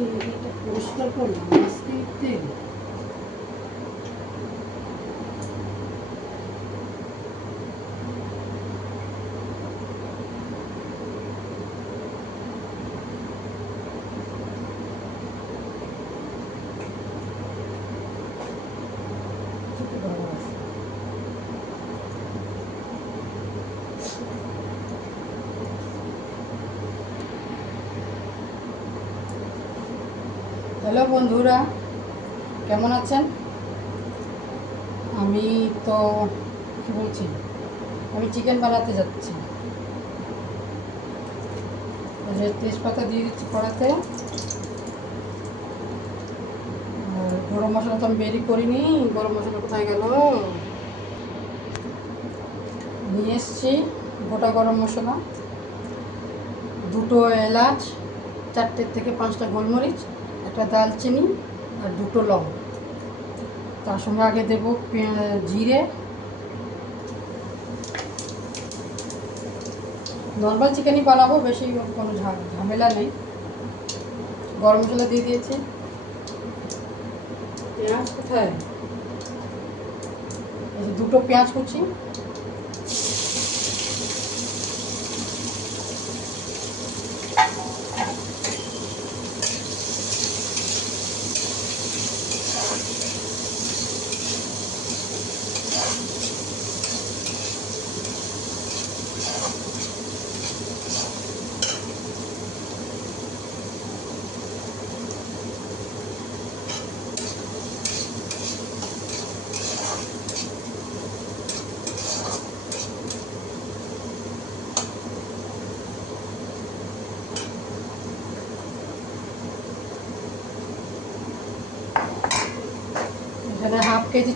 এটা পরিষ্কার করলাম আজকে তেল হ্যালো বন্ধুরা, কেমন আছেন? আমি তো কি বলছি, আমি চিকেন বানাতে যাচ্ছি। যে তেজপাতা দিয়ে দিচ্ছি কড়াতে, আর গরম মশলা তো আমি বেরি করিনি। গরম মশলা কোথায় গেল? নিয়ে এসছি গোটা গরম মশলা, 2টো এলাচ, 4টে থেকে 5টা গোলমরিচ, একটা দালচিনি আর 2টো লং। তার সঙ্গে আগে দেবো জিরে। নর্মাল চিকেনই বানাবো, বেশি কোনো ঝামেলা নেই। গরম মশলা দিয়ে দিয়েছি। পেঁয়াজ কোথায়? এই যে 2টো পেঁয়াজ কুচি, এখানে হাফ কেজি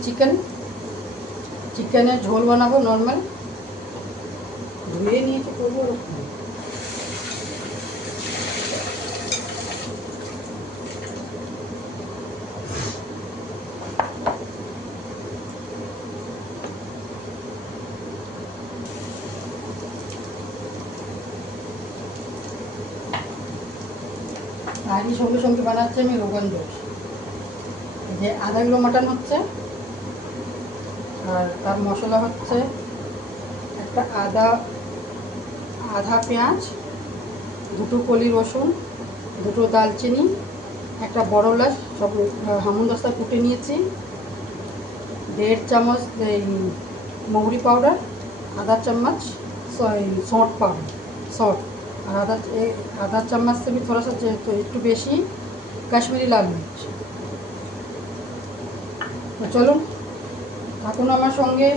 চিকেনের ঝোল বানাবো নর্মাল। ধুয়ে নিয়েছি, করবো তারই সঙ্গে সঙ্গে বানাচ্ছি আমি রোগান জোশ। যে আধা কিলো মাটন হচ্ছে, আর তার মশলা হচ্ছে একটা আধা পেঁয়াজ, 2টো কলি রসুন, 2টো দালচিনি, একটা বড় এলাচ, সব হামুনদস্তা কুটে নিয়েছি, 1.5 চামচ এই মৌরি পাউডার, आधा चम्मच सौंठ पाउडर, सौंठ, और आधा चम्मच से भी थोड़ा सा तो একটু বেশি কাশ্মীরি লাল মির্চ। তো চলুন থাকুন আমার সঙ্গে।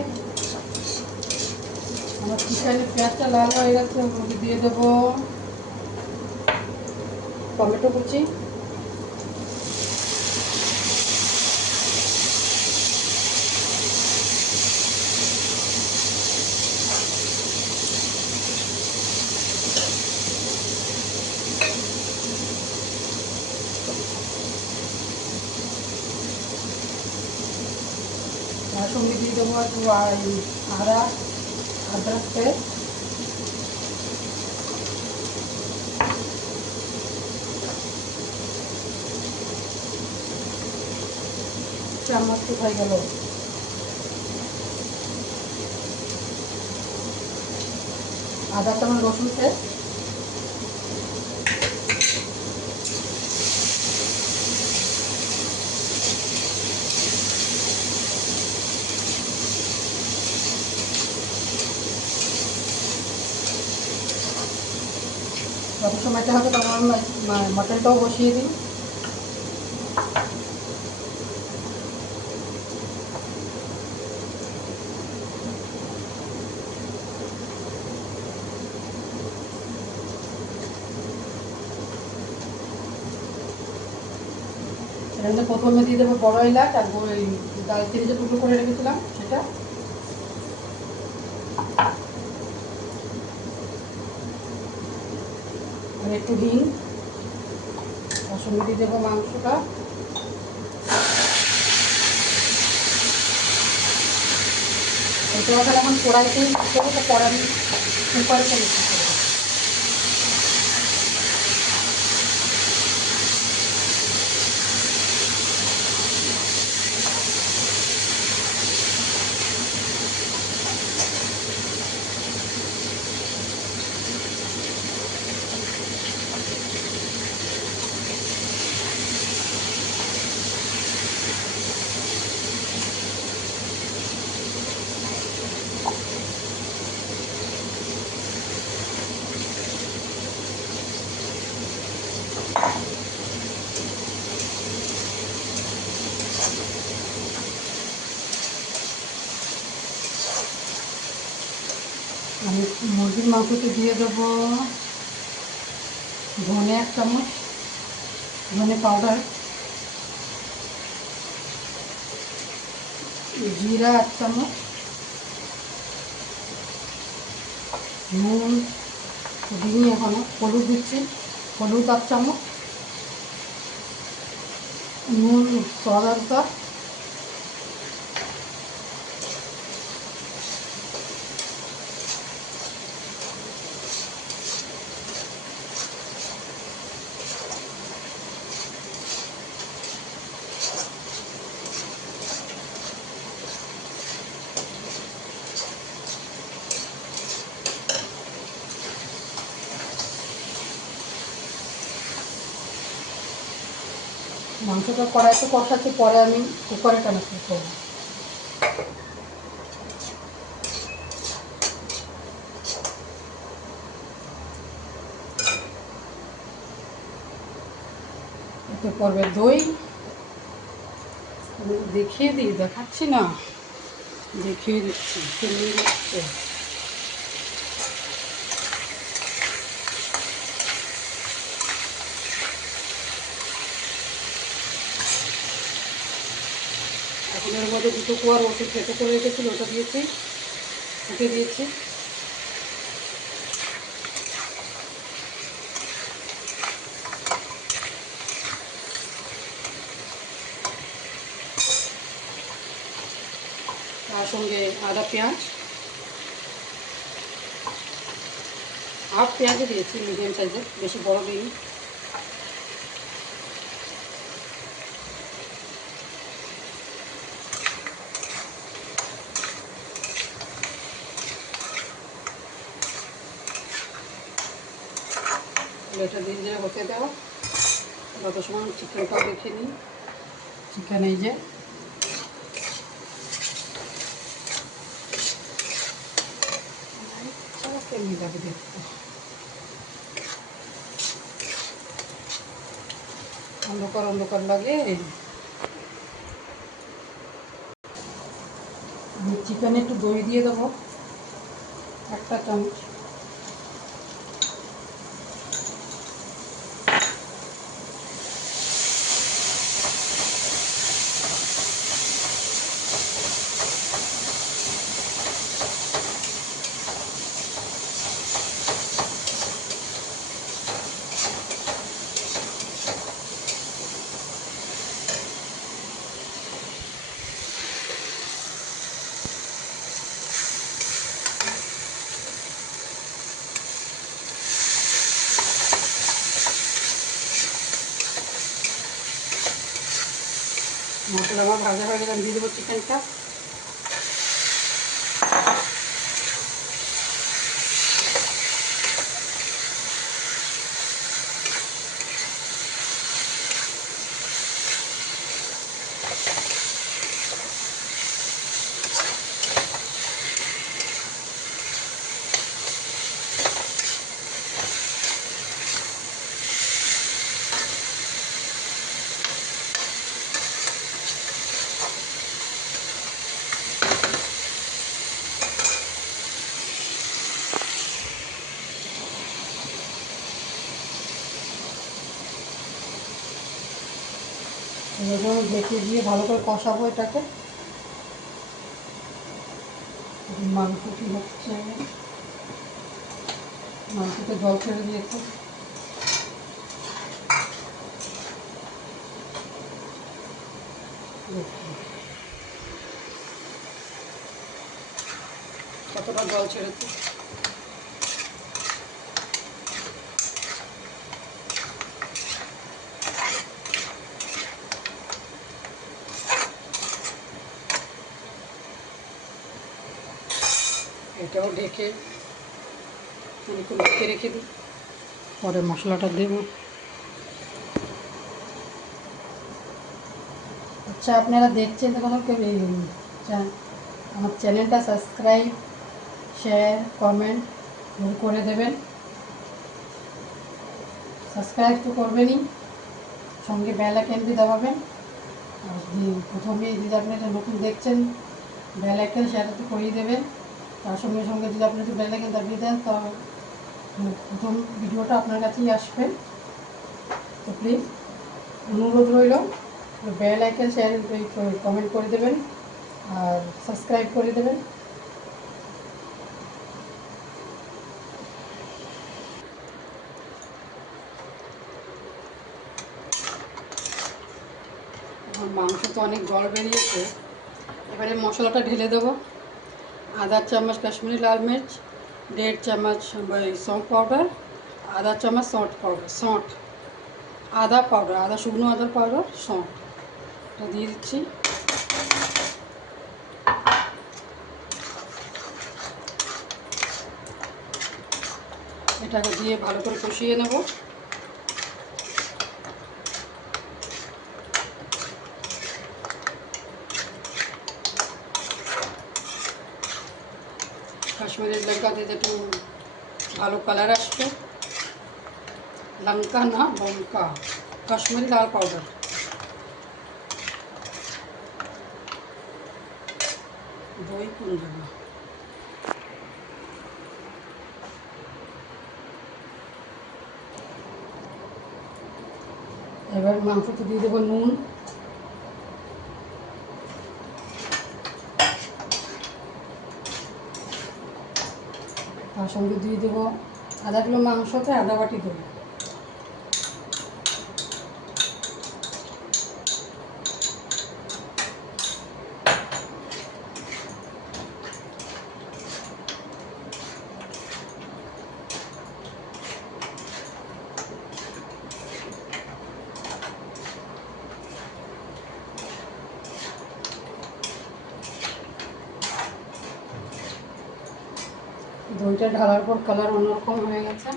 আমার চিকেনের পেঁয়াজটা লাল হয়ে গেছে, ওকে দিয়ে দেবো টমেটো কুচি, তার সঙ্গে দিয়ে দেবো একটু अदरक पेस्ट, চামচ কোথায় গেল? आधा চামচ রসুন পেস্ট, যত সময়টা হবে তখন মটনটাও বসিয়ে দিই। এখানে প্রথমে দিয়ে দেবো বড় এলাচ আর দালচিনি যে টুকরো করে রেখেছিলাম সেটা, আর একটু হিং। তার সঙ্গে দিয়ে দেবো মাংসটা, এটা এখন কড়াইতেই করবো, তো কড়াই কুকারে করে আমি মুরগির মাংসতে দিয়ে দেবো ধনে 1 চামচ, ধনে পাউডার, জিরা 1 চামচ, নুন দিইনি এখনো, হলুদ দিচ্ছি, হলুদ 1 চামচ, নুন স্বাদ অনুসার, মাংসটা কড়াইতে কষাচ্ছি, পরে আমি কুকারে ট্রান্সফার করবো। এতে পড়বে দই, দেখিয়ে দিই, দেখাচ্ছি না, দেখিয়ে দিচ্ছি, নিয়ে যাচ্ছে। এখন এর মধ্যে 2 কোয়া রসুন থেতো করে রেখেছিল, ওটা দিয়েছি, ফুটে দিয়েছি। তার সঙ্গে আদা পেঁয়াজ, হাফ পেঁয়াজও দিয়েছি, মিডিয়াম সাইজের, বেশি বড় দিইনি। এটা দিন যে হতে দেওয়া, যত সময় চিকেনটাও দেখে নিই। চিকেন এই যে কেমনি লাগে দেখতে, অন্ধকার অন্ধকার লাগে। আমি চিকেনে একটু দই দিয়ে দেবো 1 চামচ। মশলা আমার ভাজা হয়ে গেলে দিয়ে দেবো চিকেনটা। এবার ঢেকে দিয়ে ভালো করে কষাবো এটাকে। মাংস কি হচ্ছে, মাংসতে জল ছেড়ে দিয়েছে। কতটা জল ছেড়েছে। এটাও ঢেকে একটু ঢেকে রেখে দিই, পরে মশলাটা দেব। আচ্ছা, আপনারা দেখছেন তখন আমার চ্যানেলটা সাবস্ক্রাইব, শেয়ার, কমেন্ট করে দেবেন। সাবস্ক্রাইব তো করবেনই, সঙ্গে বেল আইকন দিয়ে দাবাবেন। আর প্রথমে যদি আপনি এটা নতুন দেখছেন, বেল আইকন সেটা তো করিয়ে দেবেন। তার সঙ্গে সঙ্গে যদি আপনি একটু বেল আইকন দাবিয়ে দেন তো প্রথম ভিডিওটা আপনার কাছেই আসবে। তো প্লিজ অনুরোধ রইল বেল আইকন শেয়ার কমেন্ট করে দেবেন আর সাবস্ক্রাইব করে দেবেন। মাংস তো অনেক জল বেরিয়েছে, এবারে মশলাটা ঢেলে দেবো। आधा चम्मच कश्मीरी लाल मिर्च, 1.5 चम्मच सौंठ पाउडर, आधा चम्मच सौंठ आधा पाउडर, आधा शुकनो आधा पाउडर सौंठ दिए दिচ্ছি। এটাকে দিয়ে ভালো করে কষিয়ে নেব। কাশ্মীরি লঙ্কা দিয়ে একটু ভালো কালার আসবে। লঙ্কা না লঙ্কা, কাশ্মীরি লাল পাউডার। দই কোন জায়গা, এবার মাংসতে দিয়ে দেবো নুন, তার সঙ্গে দিয়ে দেবো আধা কিলো মাংসতে আধা বাটি দেবো। দইটা ঢালার পর কালার অন্যরকম হয়ে গেছে।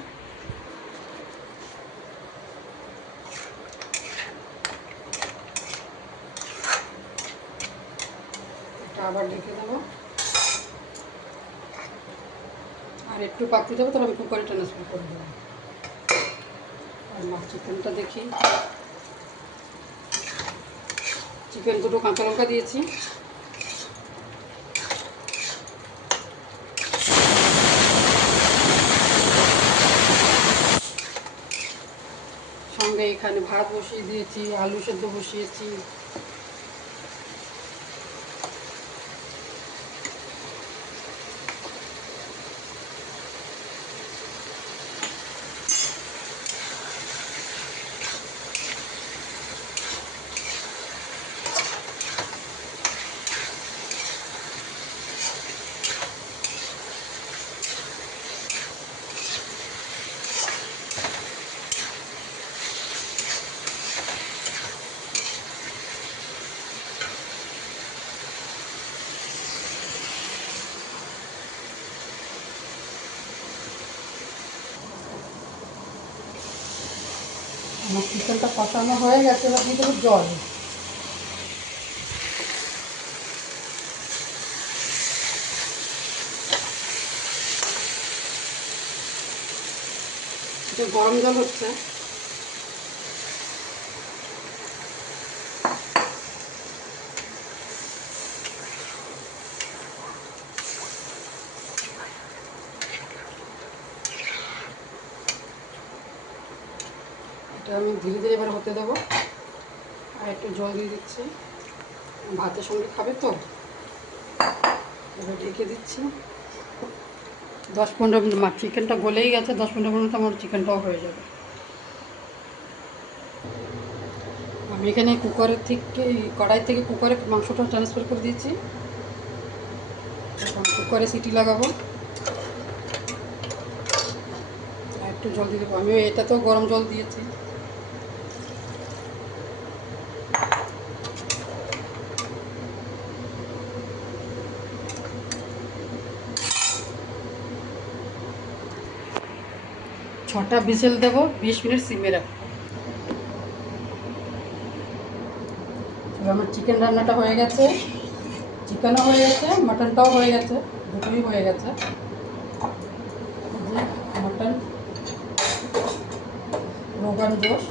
এটা আবার ঢেকে দেবো আর একটু পাতি দেবো, তাহলে আমি কুকারে ট্রান্সফার করে দেবো। আর মাছ চিকেনটা দেখি, চিকেন দুটো কাঁচা লঙ্কা দিয়েছি, সঙ্গে এখানে ভাত বসিয়ে দিয়েছি, আলু সেদ্ধ বসিয়েছি। আমার চিকেনটা কষানো হয়ে গেছে, এবার দিয়ে দেবো জল। এটা গরম জল হচ্ছে। এটা আমি ধীরে ধীরে এবার হতে দেবো আর একটু জল দিয়ে দিচ্ছি, ভাতের সঙ্গে খাবে তো। এবার ঢেকে দিচ্ছি 10-15 মিনিট। চিকেনটা গলেই গেছে, 10-15 মিনিট আমার চিকেনটাও হয়ে যাবে। আমি এখানে কুকারের থেকে কড়াই থেকে কুকারে মাংসটা ট্রান্সফার করে দিয়েছি। এখন কুকারে সিটি লাগাবো আর একটু জল দিয়ে দেবো। আমি এটাতেও গরম জল দিয়েছি। ছটা বিসেল দেবো, 20 মিনিট সিমে রাখবো। আমার চিকেন রান্নাটা হয়ে গেছে, চিকেনও হয়ে গেছে, মাটনটাও হয়ে গেছে, দুটোই হয়ে গেছে। মাটন রোগান জোশ,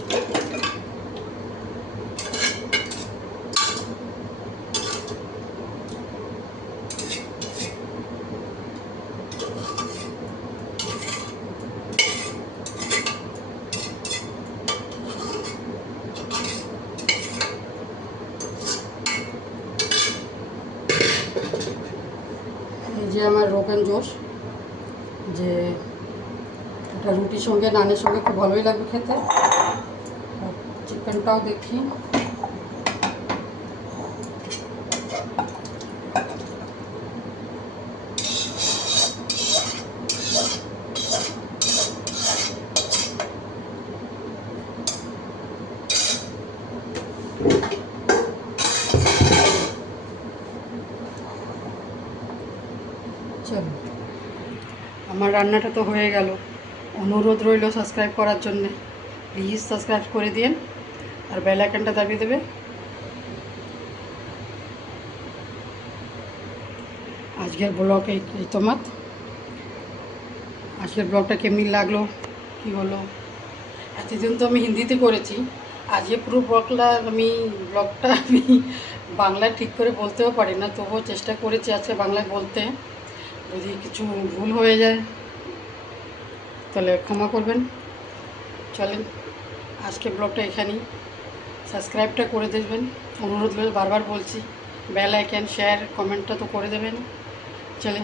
যে আমার রোগান জোশ, যে এটা রুটির সঙ্গে নানের সঙ্গে খুব ভালোই লাগবে খেতে। চিকেনটাও দেখি। চলো, আমার রান্নাটা তো হয়ে গেল। অনুরোধ রইল সাবস্ক্রাইব করার জন্যে, প্লিজ সাবস্ক্রাইব করে দিন আর বেল আইকনটা দাবিয়ে দেবে। আজকের ব্লগ এই তোমার আজকের ব্লগটা কেমনি লাগলো, কী হলো? এতদিন তো আমি হিন্দিতে করেছি, আজকে পুরো ব্লগটা আমি বাংলায় ঠিক করে বলতেও পারি না, তবুও চেষ্টা করেছি আজকে বাংলায় বলতে। যদি কিছু ভুল হয়ে যায় তাহলে ক্ষমা করবেন। চলেন আজকে ব্লগটা এখানেই, সাবস্ক্রাইবটা করে দেবেন, অনুরোধ করে বারবার বলছি। বেল আইকন, শেয়ার, কমেন্টটা তো করে দেবেন। চলে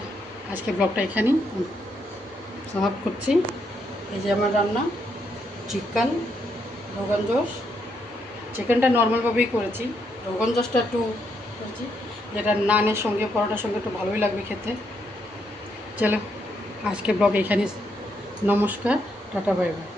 আজকে ব্লগটা এখানেই সমাপ্ত করছি। এই যে আমার রান্না চিকেন রোগান জোশ। চিকেনটা নর্মালভাবেই করেছি, রোগান জোশটা একটু করেছি, যেটা নানের সঙ্গে পরোটার সঙ্গে একটু ভালোই লাগবে খেতে। চলো আজকে ব্লগ এখানে, নমস্কার, টাটা, বাই বাই।